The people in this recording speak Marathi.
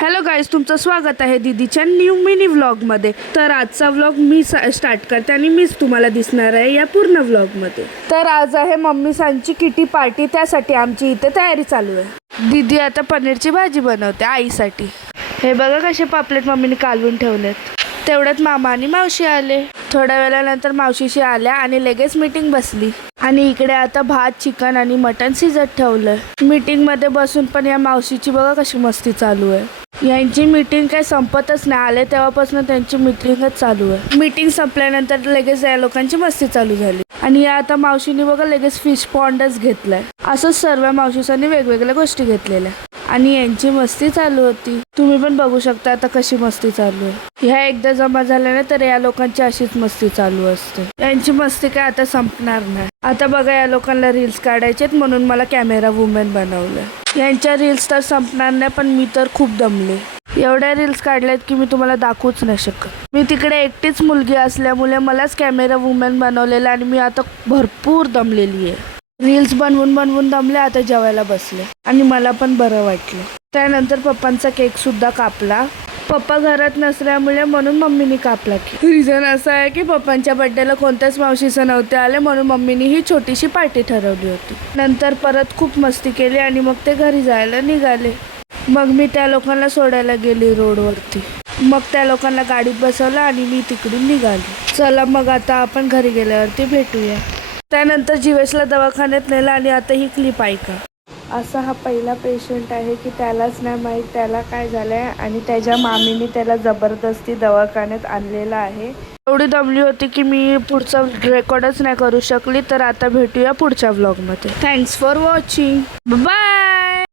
हॅलो गाईज, तुमचं स्वागत आहे दीदीच्या न्यू मिनी व्लॉगमध्ये. तर आजचा व्लॉग मी स्टार्ट करते आणि मीच तुम्हाला दिसणार आहे या पूर्ण व्लॉगमध्ये. तर आज आहे मम्मी सांची किटी पार्टी, त्यासाठी आमची इथे तयारी चालू आहे. दीदी आता पनीरची भाजी बनवते आईसाठी. हे बघा कसे पापलेट मम्मीने कालवून ठेवलेत. तेवढ्यात मामा आणि मावशी आले. थोड्या वेळानंतर मावशीशी आल्या आणि लगेच मीटिंग बसली. आणि इकडे आता भात, चिकन आणि मटण शिजत ठेवलं. मीटिंग मध्ये बसून पण या मावशीची बघा कशी मस्ती चालू आहे. यांची मीटिंग काही संपतच नाही, आले तेव्हापासून त्यांची मीटिंगच चालू आहे. मीटिंग संपल्यानंतर लगेच या लोकांची मस्ती चालू झाली. आणि या आता मावशीने बघा लगेच फिश पॉन्डच घेतलाय. असंच सर्व मावशीसांनी वेगवेगळ्या गोष्टी घेतलेल्या आणि यांची मस्ती चालू होती. तुम्ही पण बघू शकता आता कशी मस्ती चालू आहे. ह्या एकदा जमा झाल्या ना तर या लोकांची अशीच मस्ती चालू असते. यांची मस्ती काय आता संपणार नाही. आता बघा या लोकांना रील्स काढायचेत म्हणून मला कॅमेरा वुमन बनवलं. यांच्या रील्स तर संपणार नाही, पण मी तर खूप दमले. एवढ्या रील्स काढल्यात की मी तुम्हाला दाखवूच नाही शकत. मी तिकडे एकटीच मुलगी असल्यामुळे मलाच कॅमेरा वुमन बनवलेला आणि मी आता भरपूर दमलेली आहे. रील्स बनवून बनवून दमले. आता जेवायला बसले आणि मला पण बरं वाटलं. त्यानंतर पप्पांचा केक सुद्धा कापला. पप्पा घरात नसल्यामुळे म्हणून मम्मीने कापला केक. रिझन असं आहे की पप्पांच्या बर्थडेला कोणत्याच मावशीचं नव्हते आले, म्हणून मम्मीने ही छोटीशी पार्टी ठरवली होती. नंतर परत खूप मस्ती केली आणि मग ते घरी जायला निघाले. मग मी त्या लोकांना सोडायला गेली रोडवरती. मग त्या लोकांना गाडीत बसवलं आणि मी तिकडून निघाली. चला मग आता आपण घरी गेल्यावरती भेटूया. त्यानंतर जीवेशला दवाखान्यात नेलं आणि आता ही क्लिप ऐका. असा हा पहिला पेशंट आहे की त्यालाच नाही माहीत त्याला काय झालंय आणि त्याच्या मामीने त्याला जबरदस्ती दवाखान्यात आणलेला आहे. एवढी दमली होती की मी पुढचा रेकॉर्डच नाही करू शकली. तर आता भेटूया पुढच्या व्लॉगमध्ये. Thanks for watching. बाय.